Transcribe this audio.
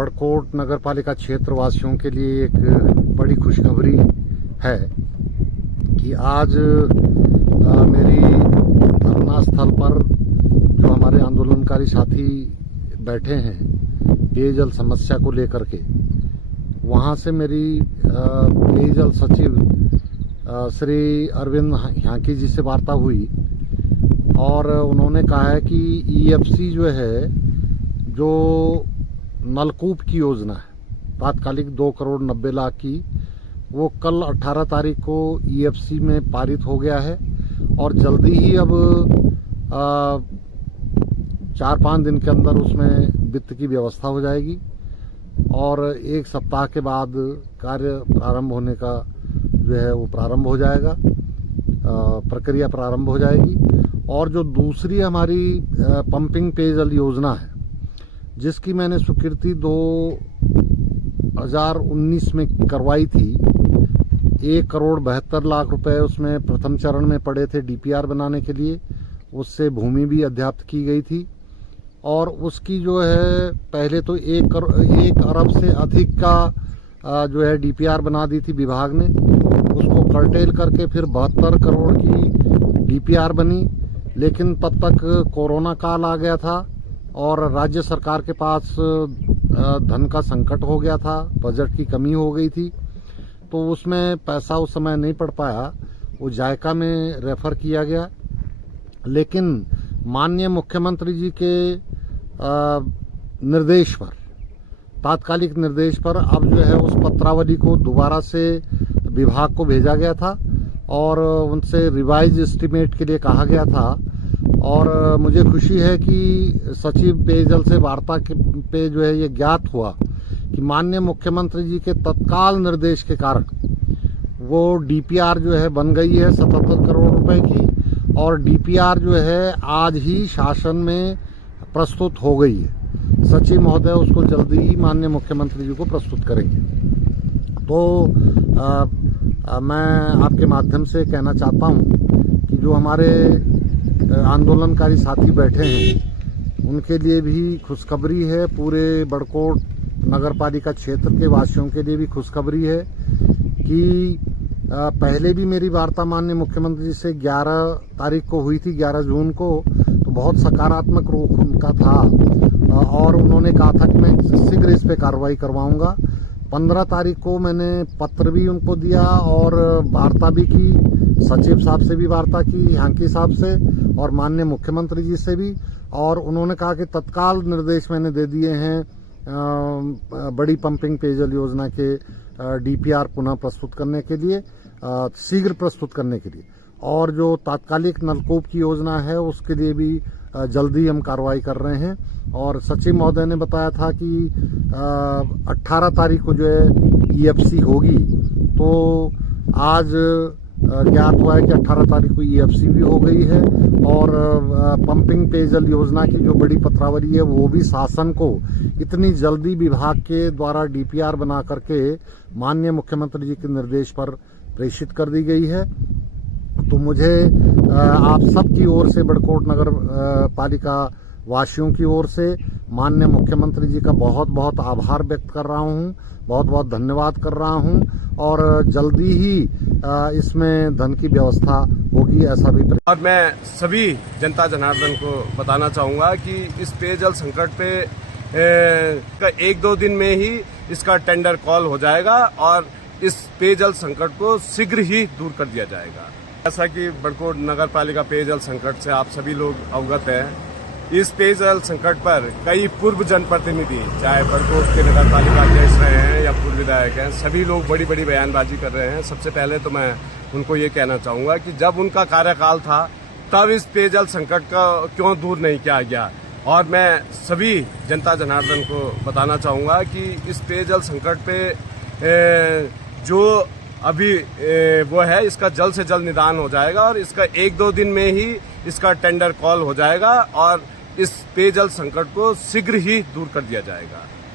बड़कोट नगरपालिका क्षेत्र वासियों के लिए एक बड़ी खुशखबरी है कि आज मेरी धरना स्थल पर जो हमारे आंदोलनकारी साथी बैठे हैं पेयजल समस्या को लेकर के, वहाँ से मेरी पेयजल सचिव श्री अरविंद ह्यांकी जी से वार्ता हुई और उन्होंने कहा है कि ईएफसी जो है, जो नलकूप की योजना है तात्कालिक 2 करोड़ 90 लाख की, वो कल 18 तारीख को ईएफसी में पारित हो गया है और जल्दी ही अब 4-5 दिन के अंदर उसमें वित्त की व्यवस्था हो जाएगी और 1 सप्ताह के बाद कार्य प्रारंभ होने का जो है वो प्रारंभ हो जाएगा, प्रक्रिया प्रारंभ हो जाएगी। और जो दूसरी हमारी पंपिंग पेयजल योजना है, जिसकी मैंने स्वीकृति 2019 में करवाई थी, 1 करोड़ 72 लाख रुपए उसमें प्रथम चरण में पड़े थे डीपीआर बनाने के लिए, उससे भूमि भी अध्याप्त की गई थी और उसकी जो है पहले तो 1 अरब से अधिक का जो है डीपीआर बना दी थी विभाग ने, उसको कर्टेल करके फिर 72 करोड़ की डीपीआर बनी। लेकिन तब तक कोरोना काल आ गया था और राज्य सरकार के पास धन का संकट हो गया था, बजट की कमी हो गई थी, तो उसमें पैसा उस समय नहीं पड़ पाया, वो जायका में रेफर किया गया। लेकिन माननीय मुख्यमंत्री जी के निर्देश पर, तात्कालिक निर्देश पर अब जो है उस पत्रावली को दोबारा से विभाग को भेजा गया था और उनसे रिवाइज एस्टीमेट के लिए कहा गया था। और मुझे खुशी है कि सचिव पेयजल से वार्ता पे जो है ये ज्ञात हुआ कि माननीय मुख्यमंत्री जी के तत्काल निर्देश के कारण वो डीपीआर जो है बन गई है 77 करोड़ रुपए की और डीपीआर जो है आज ही शासन में प्रस्तुत हो गई है। सचिव महोदय उसको जल्दी ही माननीय मुख्यमंत्री जी को प्रस्तुत करेंगे। तो मैं आपके माध्यम से कहना चाहता हूँ कि जो हमारे आंदोलनकारी साथी बैठे हैं उनके लिए भी खुशखबरी है, पूरे बड़कोट नगरपालिका क्षेत्र के वासियों के लिए भी खुशखबरी है कि पहले भी मेरी वार्ता माननीय मुख्यमंत्री जी से 11 तारीख को हुई थी, 11 जून को, तो बहुत सकारात्मक रुख उनका था और उन्होंने कहा था कि मैं शीघ्र इस पे कार्रवाई करवाऊंगा। 15 तारीख को मैंने पत्र भी उनको दिया और वार्ता भी की, सचिव साहब से भी वार्ता की, ह्यांकी साहब से और माननीय मुख्यमंत्री जी से भी, और उन्होंने कहा कि तत्काल निर्देश मैंने दे दिए हैं बड़ी पंपिंग पेयजल योजना के डीपीआर पुनः प्रस्तुत करने के लिए, शीघ्र प्रस्तुत करने के लिए, और जो तात्कालिक नलकूप की योजना है उसके लिए भी जल्दी हम कार्रवाई कर रहे हैं। और सचिव महोदय ने बताया था कि 18 तारीख को जो है ईएफसी होगी, तो आज ज्ञात हुआ है कि 18 तारीख को ईएफसी भी हो गई है और पंपिंग पेयजल योजना की जो बड़ी पत्रावली है वो भी शासन को इतनी जल्दी विभाग के द्वारा डीपीआर बना करके माननीय मुख्यमंत्री जी के निर्देश पर प्रेषित कर दी गई है। तो मुझे आप सब की ओर से, बड़कोट नगर पालिका वासियों की ओर से माननीय मुख्यमंत्री जी का बहुत बहुत आभार व्यक्त कर रहा हूं, बहुत बहुत धन्यवाद कर रहा हूं और जल्दी ही इसमें धन की व्यवस्था होगी, ऐसा भी। और मैं सभी जनता जनार्दन को बताना चाहूँगा कि इस पेयजल संकट पे 1-2 दिन में ही इसका टेंडर कॉल हो जाएगा और इस पेयजल संकट को शीघ्र ही दूर कर दिया जाएगा। जैसा कि बड़कोट नगर पालिका पेयजल संकट से आप सभी लोग अवगत हैं, इस पेयजल संकट पर कई पूर्व जनप्रतिनिधि, चाहे बड़कोट के नगर पालिका अध्यक्ष रहे हैं या पूर्व विधायक हैं, सभी लोग बड़ी बड़ी बयानबाजी कर रहे हैं। सबसे पहले तो मैं उनको ये कहना चाहूँगा कि जब उनका कार्यकाल था तब इस पेयजल संकट का क्यों दूर नहीं किया गया। और मैं सभी जनता जनार्दन को बताना चाहूँगा कि इस पेयजल संकट पे जो अभी वो है, इसका जल्द से जल्द निदान हो जाएगा और इसका 1-2 दिन में ही इसका टेंडर कॉल हो जाएगा और इस पेयजल संकट को शीघ्र ही दूर कर दिया जाएगा।